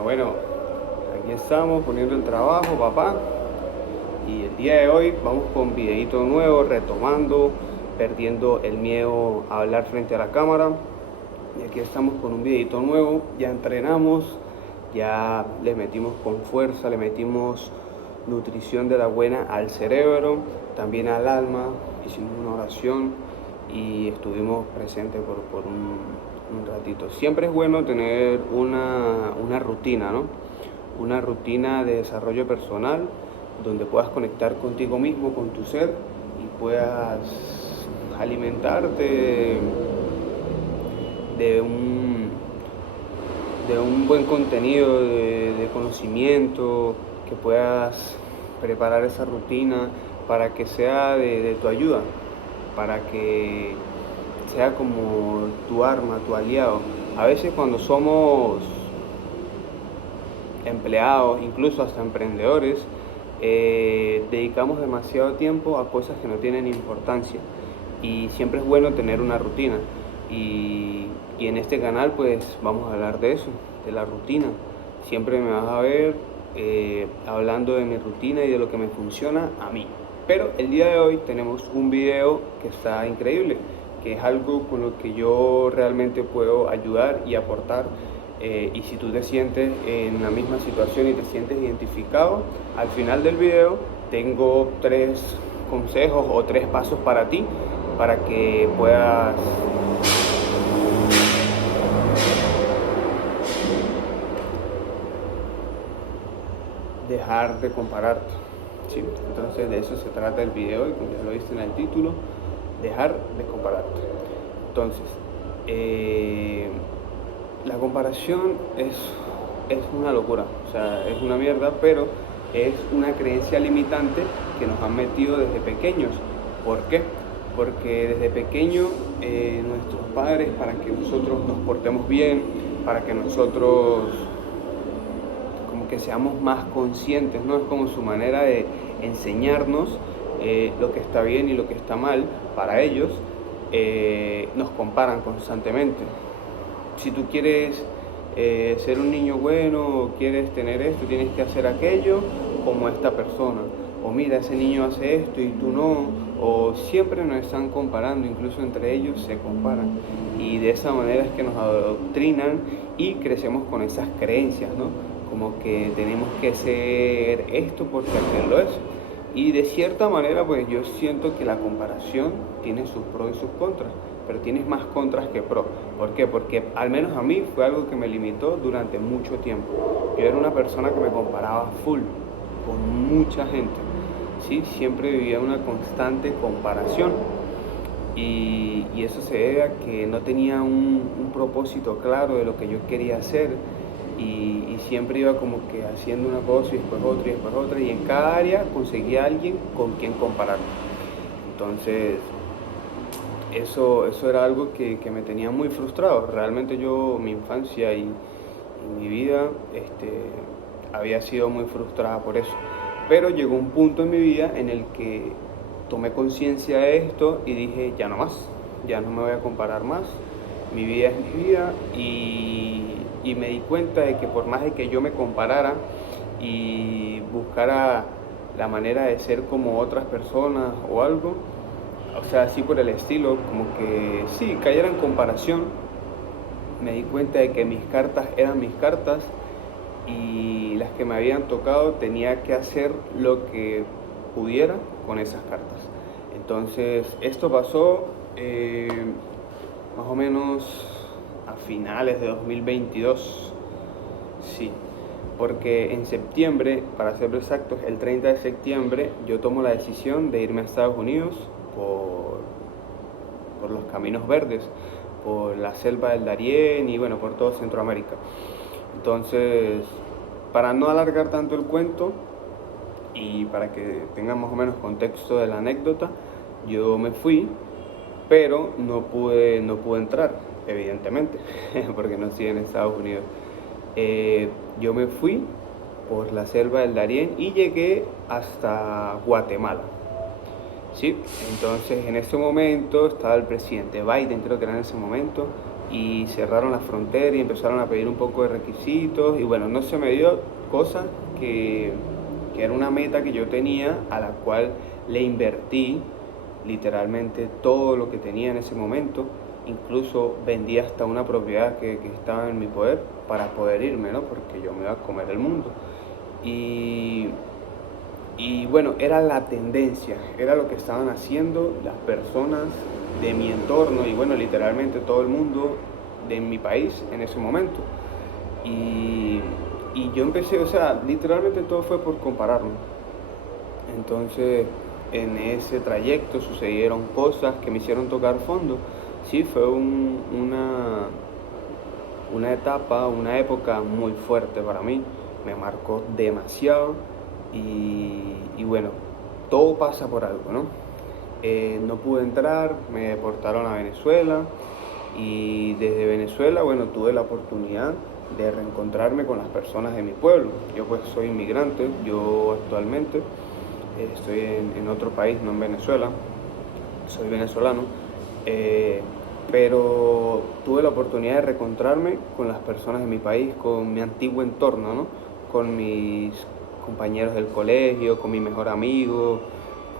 Bueno, aquí estamos poniendo el trabajo, papá. Y el día de hoy vamos con un videito nuevo, retomando, perdiendo el miedo a hablar frente a la cámara. Y aquí estamos con un videito nuevo, ya entrenamos, ya le metimos con fuerza, le metimos nutrición de la buena al cerebro, también al alma, hicimos una oración y estuvimos presentes por un ratito. Siempre es bueno tener una rutina, ¿no? Una rutina de desarrollo personal donde puedas conectar contigo mismo, con tu ser y puedas alimentarte de un, de un buen contenido de conocimiento, que puedas preparar esa rutina para que sea de tu ayuda, para que sea como tu arma, tu aliado. A veces cuando somos empleados, incluso hasta emprendedores, dedicamos demasiado tiempo a cosas que no tienen importancia y siempre es bueno tener una rutina y en este canal pues vamos a hablar de eso, de la rutina. Siempre me vas a ver hablando de mi rutina y de lo que me funciona a mí. Pero el día de hoy tenemos un video que está increíble, que es algo con lo que yo realmente puedo ayudar y aportar. Y si tú te sientes en la misma situación y te sientes identificado, al final del video tengo 3 consejos o 3 pasos para ti, para que puedas dejar de compararte. ¿Sí? Entonces de eso se trata el video y como ya lo viste en el título, dejar de compararte. Entonces, la comparación es una locura, o sea, es una mierda, pero es una creencia limitante que nos han metido desde pequeños. ¿Por qué? Porque desde pequeño nuestros padres, para que nosotros nos portemos bien, para que nosotros como que seamos más conscientes, ¿no? Es como su manera de enseñarnos lo que está bien y lo que está mal para ellos. Nos comparan constantemente. Si tú quieres ser un niño bueno o quieres tener esto, tienes que hacer aquello como esta persona. O mira, ese niño hace esto y tú no. O siempre nos están comparando, incluso entre ellos se comparan. Y de esa manera es que nos adoctrinan y crecemos con esas creencias, ¿no? Como que tenemos que ser esto porque aquel lo es. Y de cierta manera, pues yo siento que la comparación tiene sus pros y sus contras, pero tienes más contras que pros. ¿Por qué? Porque al menos a mí fue algo que me limitó durante mucho tiempo. Yo era una persona que me comparaba full con mucha gente, ¿sí? Siempre vivía una constante comparación y eso se debe a que no tenía un propósito claro de lo que yo quería hacer y siempre iba como que haciendo una cosa y después otra y después otra y en cada área conseguía a alguien con quien compararme. Entonces eso era algo que me tenía muy frustrado. Realmente yo, mi infancia y mi vida había sido muy frustrada por eso. Pero llegó un punto en mi vida en el que tomé conciencia de esto y dije, ya no más, ya no me voy a comparar más, mi vida es mi vida y me di cuenta de que por más de que yo me comparara y buscara la manera de ser como otras personas o algo, o sea, así por el estilo, como que sí, cayera en comparación, me di cuenta de que mis cartas eran mis cartas y las que me habían tocado tenía que hacer lo que pudiera con esas cartas. Entonces, esto pasó más o menos a finales de 2022, sí, porque en septiembre, para ser exactos, el 30 de septiembre, yo tomo la decisión de irme a Estados Unidos por los caminos verdes, por la selva del Darién y bueno, por todo Centroamérica. Entonces, para no alargar tanto el cuento y para que tengan más o menos contexto de la anécdota, yo me fui, pero no pude entrar, evidentemente, porque no estoy en Estados Unidos. Yo me fui por la selva del Darién y llegué hasta Guatemala. Sí, entonces en ese momento estaba el presidente Biden, creo que era en ese momento, y cerraron la frontera y empezaron a pedir un poco de requisitos y bueno, no se me dio cosa que era una meta que yo tenía, a la cual le invertí literalmente todo lo que tenía en ese momento. Incluso vendí hasta una propiedad que estaba en mi poder para poder irme, ¿no? Porque yo me iba a comer el mundo. Y, y bueno, era la tendencia, era lo que estaban haciendo las personas de mi entorno y bueno, literalmente todo el mundo de mi país en ese momento. Y, y yo empecé, o sea, literalmente todo fue por compararme. Entonces, en ese trayecto sucedieron cosas que me hicieron tocar fondo. Sí, fue una etapa, una época muy fuerte para mí. Me marcó demasiado y bueno, todo pasa por algo, ¿no? No pude entrar, me deportaron a Venezuela y desde Venezuela, bueno, tuve la oportunidad de reencontrarme con las personas de mi pueblo. Yo pues soy inmigrante, yo actualmente estoy en otro país, no en Venezuela, soy venezolano, pero tuve la oportunidad de reencontrarme con las personas de mi país, con mi antiguo entorno, ¿no? Con mis compañeros del colegio, con mi mejor amigo,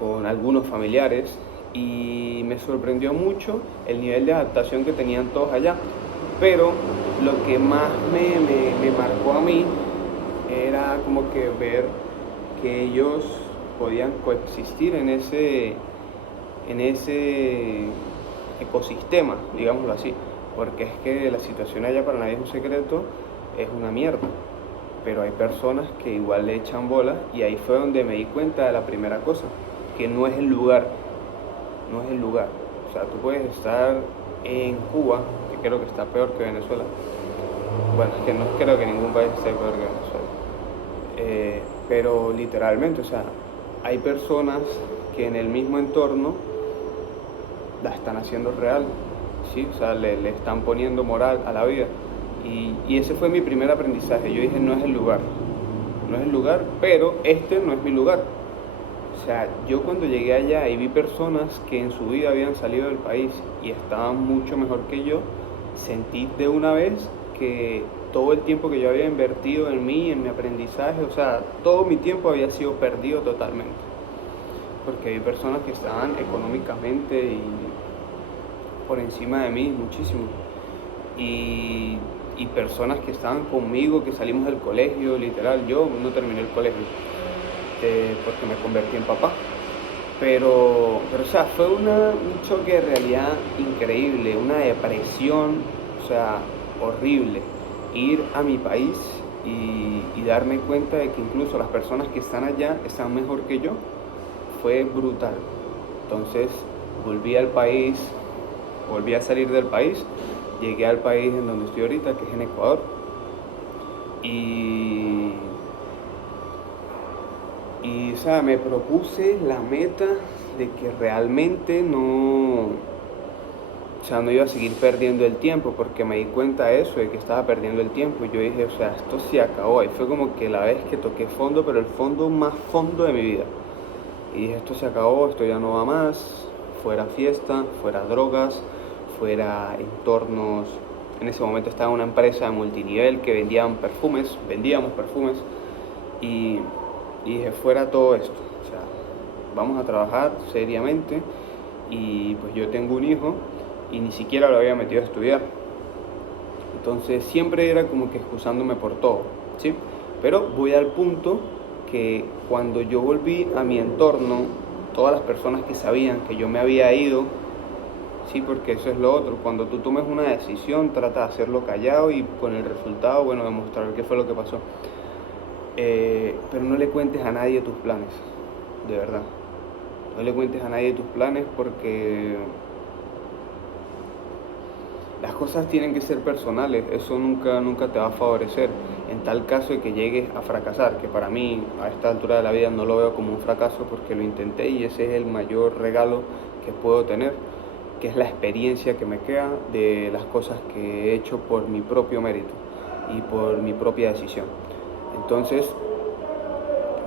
con algunos familiares y me sorprendió mucho el nivel de adaptación que tenían todos allá. Pero lo que más me marcó a mí era como que ver que ellos podían coexistir en ese ecosistema, digámoslo así, porque es que la situación allá para nadie es un secreto, es una mierda, pero hay personas que igual le echan bola y ahí fue donde me di cuenta de la primera cosa, que no es el lugar, no es el lugar, o sea, tú puedes estar en Cuba, que creo que está peor que Venezuela, bueno, es que no creo que ningún país esté peor que Venezuela, pero literalmente, o sea, hay personas que en el mismo entorno la están haciendo real, ¿sí? O sea, le están poniendo moral a la vida. Y ese fue mi primer aprendizaje. Yo dije, no es el lugar, no es el lugar, pero este no es mi lugar. O sea, yo cuando llegué allá y vi personas que en su vida habían salido del país y estaban mucho mejor que yo, sentí de una vez que todo el tiempo que yo había invertido en mí, en mi aprendizaje, o sea, todo mi tiempo había sido perdido totalmente. Porque hay personas que estaban económicamente y por encima de mí muchísimo. Y personas que estaban conmigo, que salimos del colegio, literal, yo no terminé el colegio porque me convertí en papá. Pero o sea, fue un choque de realidad increíble, una depresión, o sea, horrible. Ir a mi país y darme cuenta de que incluso las personas que están allá están mejor que yo, fue brutal. Entonces volví al país, volví a salir del país, llegué al país en donde estoy ahorita, que es en Ecuador. Y o sea, me propuse la meta de que realmente no, o sea, no iba a seguir perdiendo el tiempo, porque me di cuenta de eso, de que estaba perdiendo el tiempo. Y yo dije, o sea, esto se acabó. Y fue como que la vez que toqué fondo, pero el fondo más fondo de mi vida. Y dije, esto se acabó, esto ya no va más, fuera fiesta, fuera drogas, fuera entornos. En ese momento estaba en una empresa de multinivel que vendíamos perfumes, y, y dije, fuera todo esto, o sea, vamos a trabajar seriamente. Y pues yo tengo un hijo y ni siquiera lo había metido a estudiar. Entonces siempre era como que excusándome por todo, ¿sí? Pero voy al punto que cuando yo volví a mi entorno, todas las personas que sabían que yo me había ido, sí, porque eso es lo otro, cuando tú tomes una decisión, trata de hacerlo callado y con el resultado, bueno, demostrar qué fue lo que pasó. Pero no le cuentes a nadie tus planes, de verdad. No le cuentes a nadie tus planes porque las cosas tienen que ser personales, eso nunca te va a favorecer. En tal caso de que llegues a fracasar, que para mí a esta altura de la vida no lo veo como un fracaso porque lo intenté y ese es el mayor regalo que puedo tener, que es la experiencia que me queda de las cosas que he hecho por mi propio mérito y por mi propia decisión. Entonces,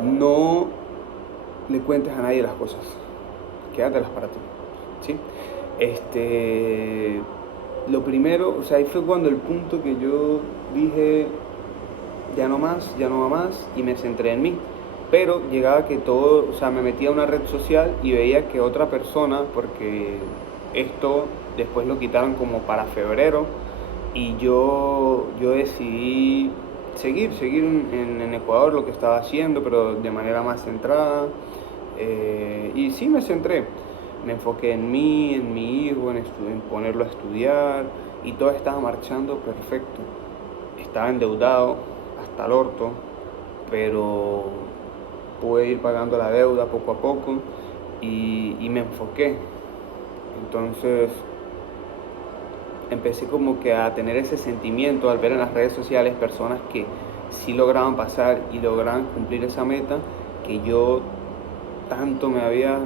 no le cuentes a nadie las cosas, quédatelas para ti, ¿sí? lo primero, o sea, ahí fue cuando el punto que yo dije, ya no más, ya no va más, y me centré en mí. Pero llegaba que todo, o sea, me metía a una red social y veía que otra persona, porque esto después lo quitaron como para febrero, y yo decidí seguir en Ecuador lo que estaba haciendo, pero de manera más centrada. Y sí me centré, me enfoqué en mi hijo, en ponerlo a estudiar, y todo estaba marchando perfecto. Estaba endeudado hasta el orto, pero pude ir pagando la deuda poco a poco y me enfoqué. Entonces empecé como que a tener ese sentimiento al ver en las redes sociales personas que sí lograban pasar y lograban cumplir esa meta que yo tanto me había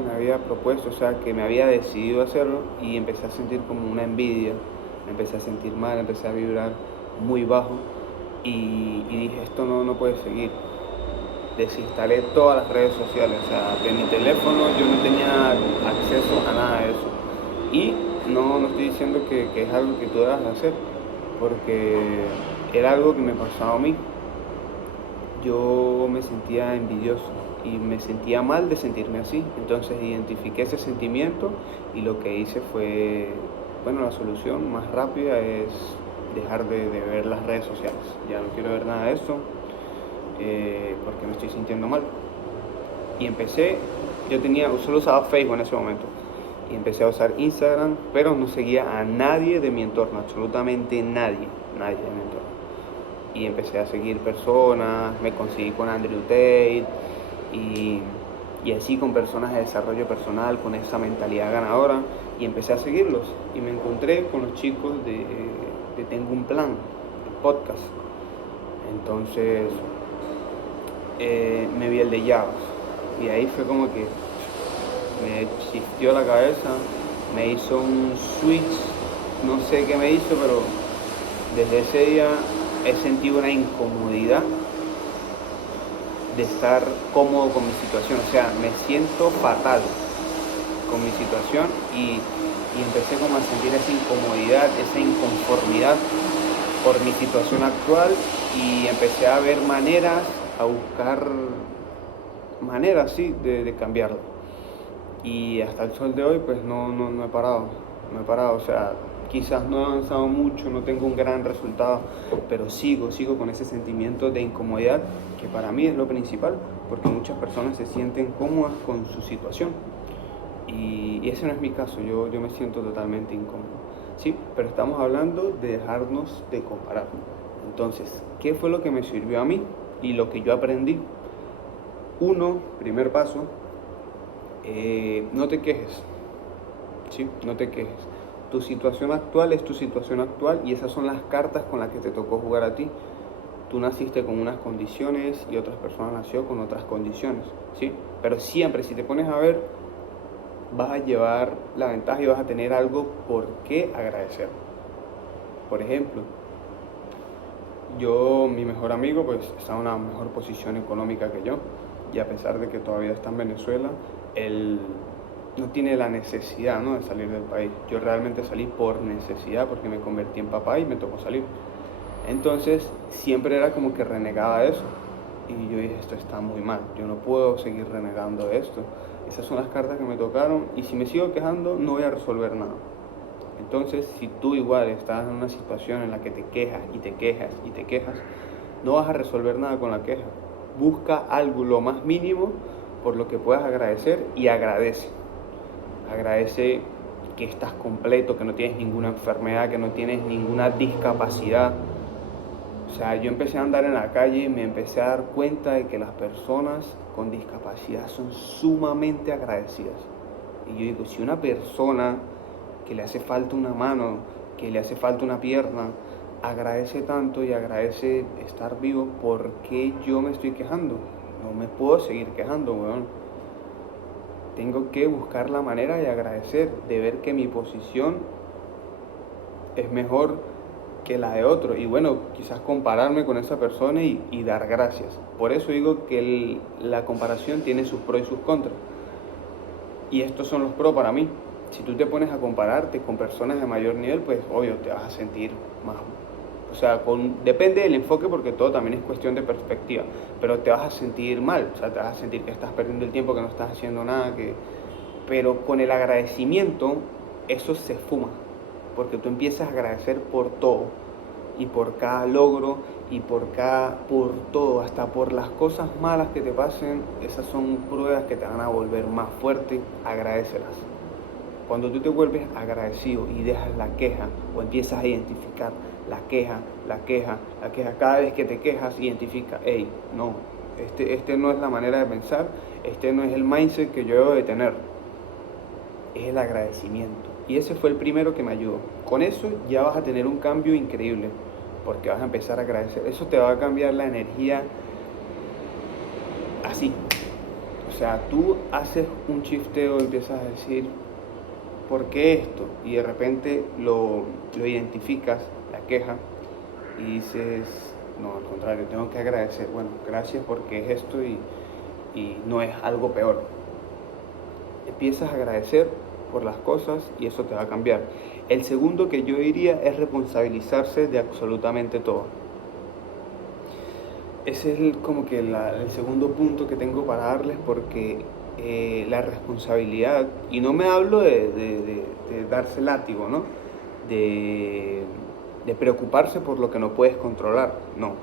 propuesto, o sea, que me había decidido hacerlo, y empecé a sentir como una envidia, me empecé a sentir mal, empecé a vibrar muy bajo y dije, esto no puede seguir. Desinstalé todas las redes sociales, o sea, de mi teléfono yo no tenía acceso a nada de eso. Y no estoy diciendo que es algo que tú debas hacer, porque era algo que me pasaba a mí. Yo me sentía envidioso y me sentía mal de sentirme así. Entonces identifiqué ese sentimiento y lo que hice fue, bueno, la solución más rápida es dejar de ver las redes sociales. Ya no quiero ver nada de eso, porque me estoy sintiendo mal. Y empecé, solo usaba Facebook en ese momento, y empecé a usar Instagram, pero no seguía a nadie de mi entorno, absolutamente nadie de mi entorno. Y empecé a seguir personas, me conseguí con Andrew Tate y así con personas de desarrollo personal, con esa mentalidad ganadora, y empecé a seguirlos. Y me encontré con los chicos de Tengo un Plan, el podcast. Entonces me vi el de Yavas, y ahí fue como que me shiftió la cabeza, me hizo un switch, no sé qué me hizo, pero desde ese día he sentido una incomodidad de estar cómodo con mi situación, o sea, me siento fatal con mi situación, y empecé como a sentir esa incomodidad, esa inconformidad por mi situación actual, y empecé a ver maneras, a buscar maneras, sí, de cambiarlo. Y hasta el sol de hoy pues no he parado, o sea, quizás no he avanzado mucho, no tengo un gran resultado, pero sigo con ese sentimiento de incomodidad, que para mí es lo principal, porque muchas personas se sienten cómodas con su situación, y ese no es mi caso, yo me siento totalmente incómodo, sí, pero estamos hablando de dejarnos de comparar. Entonces, ¿qué fue lo que me sirvió a mí y lo que yo aprendí? Primer paso, no te quejes, ¿sí? No te quejes. Tu situación actual es tu situación actual, y esas son las cartas con las que te tocó jugar a ti. Tú naciste con unas condiciones y otras personas nació con otras condiciones, ¿sí? Pero siempre, si te pones a ver, vas a llevar la ventaja y vas a tener algo por qué agradecer. Por ejemplo, mi mejor amigo, pues está en una mejor posición económica que yo, y a pesar de que todavía está en Venezuela, él no tiene la necesidad, ¿no?, de salir del país. Yo realmente salí por necesidad, porque me convertí en papá y me tocó salir. Entonces siempre era como que renegaba de eso, y yo dije, esto está muy mal, yo no puedo seguir renegando de esto. Esas son las cartas que me tocaron, y si me sigo quejando no voy a resolver nada. Entonces, si tú igual estás en una situación en la que te quejas y te quejas y te quejas, no vas a resolver nada con la queja. Busca algo, lo más mínimo, por lo que puedas agradecer, y agradece. Agradece que estás completo, que no tienes ninguna enfermedad, que no tienes ninguna discapacidad. O sea, yo empecé a andar en la calle y me empecé a dar cuenta de que las personas con discapacidad son sumamente agradecidas. Y yo digo, si una persona que le hace falta una mano, que le hace falta una pierna, agradece tanto y agradece estar vivo, ¿por qué yo me estoy quejando? No me puedo seguir quejando, weón. Tengo que buscar la manera de agradecer, de ver que mi posición es mejor que la de otro, y bueno, quizás compararme con esa persona y dar gracias. Por eso digo que la comparación tiene sus pros y sus contras, y estos son los pros para mí. Si tú te pones a compararte con personas de mayor nivel, pues obvio te vas a sentir más, o sea, depende del enfoque porque todo también es cuestión de perspectiva, pero te vas a sentir mal, o sea, te vas a sentir que estás perdiendo el tiempo, que no estás haciendo nada, pero con el agradecimiento eso se fuma, porque tú empiezas a agradecer por todo, y por cada logro, y por todo, hasta por las cosas malas que te pasen, esas son pruebas que te van a volver más fuerte, agradécelas. Cuando tú te vuelves agradecido y dejas la queja o empiezas a identificar la queja, cada vez que te quejas, identifica, hey, no, este no es la manera de pensar, este no es el mindset que yo debo de tener, es el agradecimiento. Y ese fue el primero que me ayudó. Con eso ya vas a tener un cambio increíble, porque vas a empezar a agradecer. Eso te va a cambiar la energía así. O sea, tú haces un shifteo, empiezas a decir, ¿por qué esto? Y de repente lo identificas, la queja, y dices, no, al contrario, tengo que agradecer. Bueno, gracias porque es esto y no es algo peor. Empiezas a agradecer por las cosas y eso te va a cambiar. El segundo que yo diría es responsabilizarse de absolutamente todo. Ese es como que el segundo punto que tengo para darles, porque la responsabilidad, y no me hablo de darse látigo, ¿no? De preocuparse por lo que no puedes controlar, no.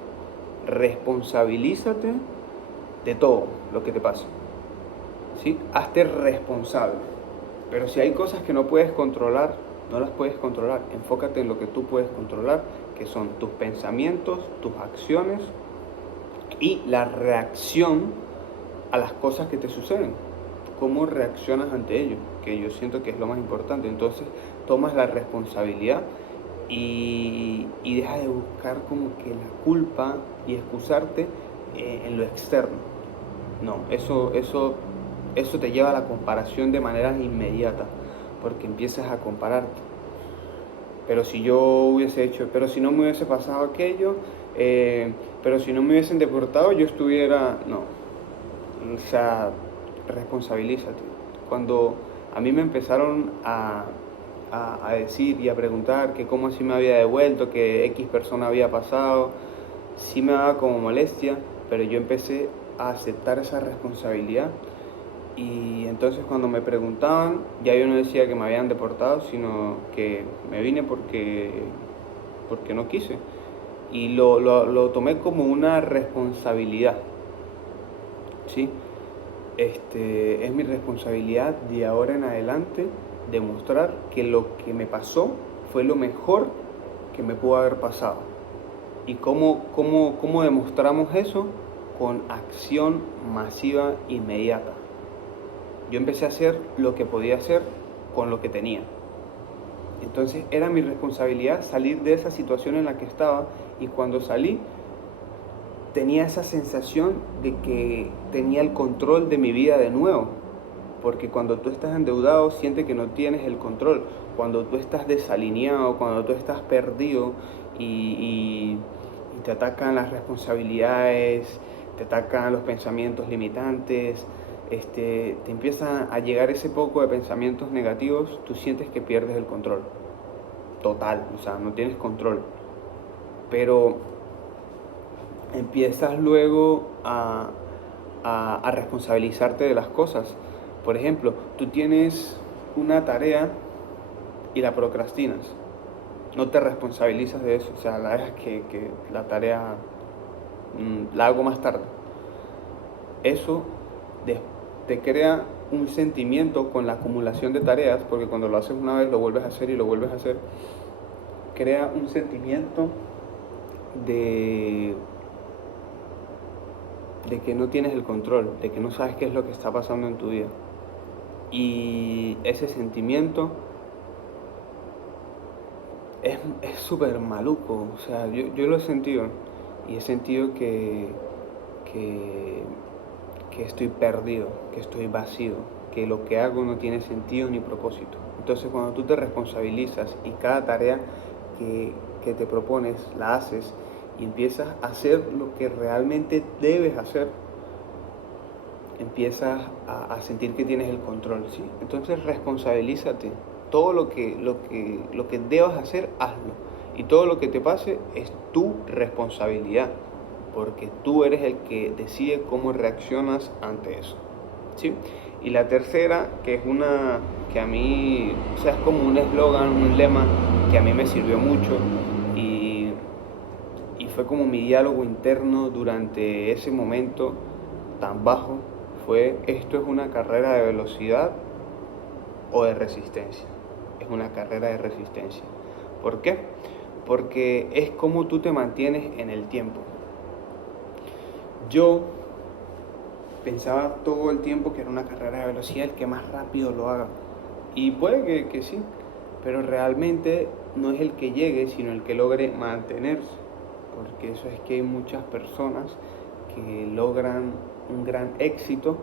Responsabilízate de todo lo que te pasa, ¿sí? Hazte responsable. Pero si hay cosas que no puedes controlar, no las puedes controlar. Enfócate en lo que tú puedes controlar, que son tus pensamientos, tus acciones y la reacción a las cosas que te suceden. Cómo reaccionas ante ello, que yo siento que es lo más importante. Entonces tomas la responsabilidad y deja de buscar como que la culpa y excusarte en lo externo. No, eso te lleva a la comparación de manera inmediata, porque empiezas a compararte. Pero si yo hubiese hecho, pero si no me hubiese pasado aquello, pero si no me hubiesen deportado, yo estuviera, no. O sea, responsabilízate. Cuando a mí me empezaron a decir y a preguntar que cómo así me había devuelto, que X persona había pasado, sí me daba como molestia, pero yo empecé a aceptar esa responsabilidad. Y entonces cuando me preguntaban, ya yo no decía que me habían deportado, sino que me vine porque no quise. Y lo tomé como una responsabilidad, ¿sí? Es mi responsabilidad de ahora en adelante demostrar que lo que me pasó fue lo mejor que me pudo haber pasado. ¿Y cómo demostramos eso? Con acción masiva inmediata. Yo empecé a hacer lo que podía hacer con lo que tenía. Entonces era mi responsabilidad salir de esa situación en la que estaba, y cuando salí tenía esa sensación de que tenía el control de mi vida de nuevo. Porque cuando tú estás endeudado sientes que no tienes el control. Cuando tú estás desalineado, cuando tú estás perdido y te atacan las responsabilidades, te atacan los pensamientos limitantes, te empiezan a llegar ese poco de pensamientos negativos, tú sientes que pierdes el control total, o sea, no tienes control. Pero empiezas luego a responsabilizarte de las cosas. Por ejemplo, tú tienes una tarea y la procrastinas, no te responsabilizas de eso, o sea, la dejas que la tarea la hago más tarde. Eso te crea un sentimiento con la acumulación de tareas, porque cuando lo haces una vez lo vuelves a hacer y lo vuelves a hacer, crea un sentimiento de que no tienes el control, de que no sabes qué es lo que está pasando en tu vida. Y ese sentimiento es súper maluco, o sea, yo lo he sentido, y he sentido que estoy perdido, que estoy vacío, que lo que hago no tiene sentido ni propósito. Entonces cuando tú te responsabilizas y cada tarea que te propones la haces y empiezas a hacer lo que realmente debes hacer, empiezas a sentir que tienes el control, ¿sí? Entonces responsabilízate. Todo lo que debas hacer, hazlo. Y todo lo que te pase es tu responsabilidad, porque tú eres el que decide cómo reaccionas ante eso, ¿sí? Y la tercera, que es una que a mí, o sea, es como un eslogan, un lema que a mí me sirvió mucho y fue como mi diálogo interno durante ese momento tan bajo, fue: esto es una carrera de velocidad o de resistencia. Es una carrera de resistencia. ¿Por qué? Porque es como tú te mantienes en el tiempo. Yo pensaba todo el tiempo que era una carrera de velocidad, el que más rápido lo haga. Y puede que sí, pero realmente no es el que llegue, sino el que logre mantenerse. Porque eso es que hay muchas personas que logran un gran éxito,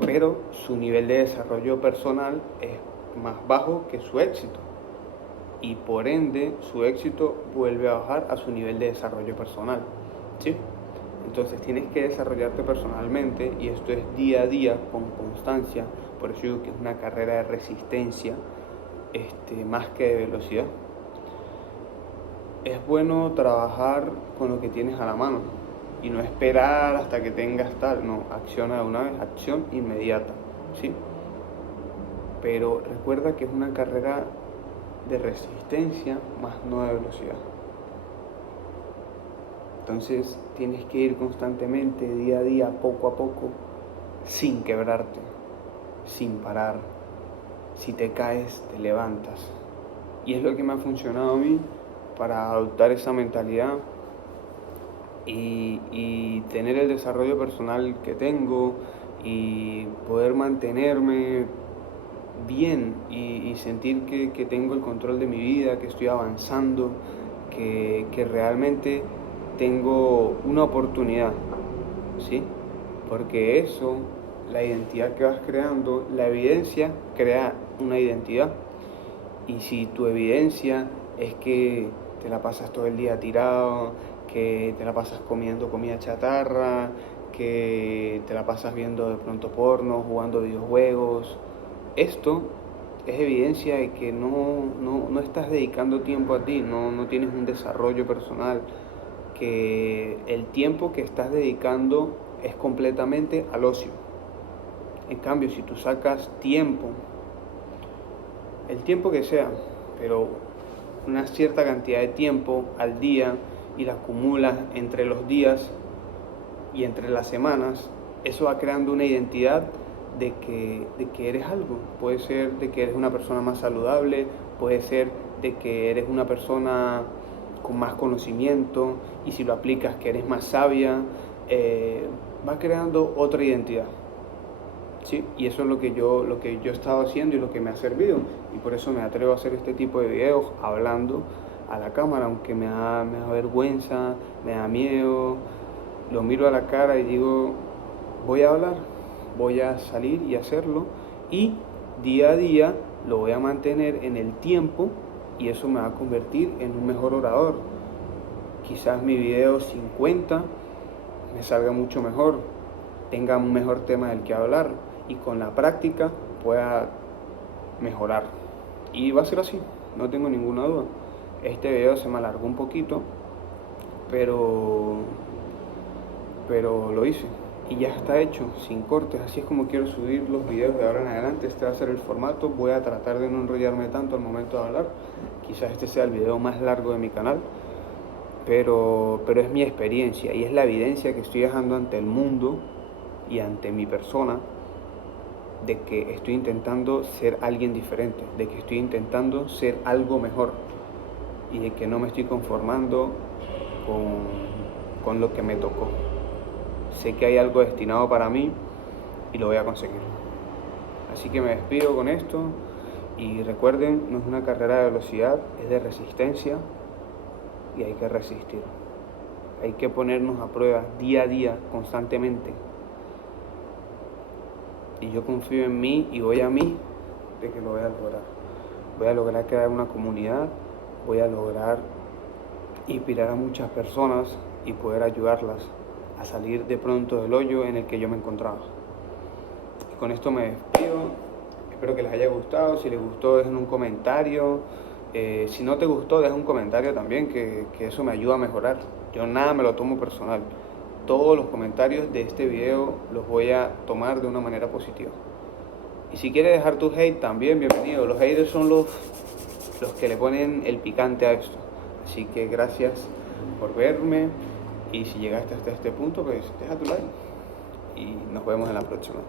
pero su nivel de desarrollo personal es más bajo que su éxito. Y por ende, su éxito vuelve a bajar a su nivel de desarrollo personal, ¿sí? Entonces tienes que desarrollarte personalmente, y esto es día a día, con constancia. Por eso digo que es una carrera de resistencia, más que de velocidad. Es bueno trabajar con lo que tienes a la mano y no esperar hasta que tengas tal, no, acciona de una vez, acción inmediata, ¿sí? Pero recuerda que es una carrera de resistencia, más no de velocidad. Entonces tienes que ir constantemente, día a día, poco a poco, sin quebrarte, sin parar. Si te caes, te levantas. Y es lo que me ha funcionado a mí para adoptar esa mentalidad y tener el desarrollo personal que tengo y poder mantenerme bien y sentir que tengo el control de mi vida, que estoy avanzando, que realmente tengo una oportunidad, ¿sí? Porque eso, la identidad que vas creando, la evidencia crea una identidad. Y si tu evidencia es que te la pasas todo el día tirado, que te la pasas comiendo comida chatarra, que te la pasas viendo de pronto porno, jugando videojuegos, esto es evidencia de que no estás dedicando tiempo a ti, no tienes un desarrollo personal, que el tiempo que estás dedicando es completamente al ocio. En cambio, si tú sacas tiempo, el tiempo que sea, pero una cierta cantidad de tiempo al día, y la acumulas entre los días y entre las semanas, eso va creando una identidad de que eres algo. Puede ser de que eres una persona más saludable, puede ser de que eres una persona con más conocimiento, y si lo aplicas que eres más sabia, va creando otra identidad. ¿Sí? Y eso es lo que yo he estado haciendo y lo que me ha servido, y por eso me atrevo a hacer este tipo de videos hablando a la cámara, aunque me da vergüenza, me da miedo. Lo miro a la cara y digo: voy a hablar, voy a salir y hacerlo, y día a día lo voy a mantener en el tiempo, y eso me va a convertir en un mejor orador. Quizás mi video 50 me salga mucho mejor, tenga un mejor tema del que hablar, y con la práctica pueda mejorar. Y va a ser así, no tengo ninguna duda. Este video se me alargó un poquito, pero lo hice y ya está hecho, sin cortes. Así es como quiero subir los videos de ahora en adelante. Este va a ser el formato. Voy a tratar de no enrollarme tanto al momento de hablar. Quizás este sea el video más largo de mi canal, pero es mi experiencia y es la evidencia que estoy dejando ante el mundo y ante mi persona, de que estoy intentando ser alguien diferente, de que estoy intentando ser algo mejor, y de que no me estoy conformando con lo que me tocó. Sé que hay algo destinado para mí y lo voy a conseguir. Así que me despido con esto, y recuerden, no es una carrera de velocidad, es de resistencia, y hay que resistir. Hay que ponernos a prueba día a día, constantemente. Y yo confío en mí y voy a mí de que lo voy a lograr. Voy a lograr crear una comunidad, voy a lograr inspirar a muchas personas y poder ayudarlas a salir de pronto del hoyo en el que yo me encontraba. con esto me despido. Espero que les haya gustado. Si les gustó, dejen un comentario. Si no te gustó, deja un comentario también, que eso me ayuda a mejorar. Yo nada me lo tomo personal. Todos los comentarios de este video los voy a tomar de una manera positiva. Y si quieres dejar tu hate también, bienvenido. Los haters son los que le ponen el picante a esto. Así que gracias por verme. Y si llegaste hasta este punto, pues deja tu like. Y nos vemos en la próxima.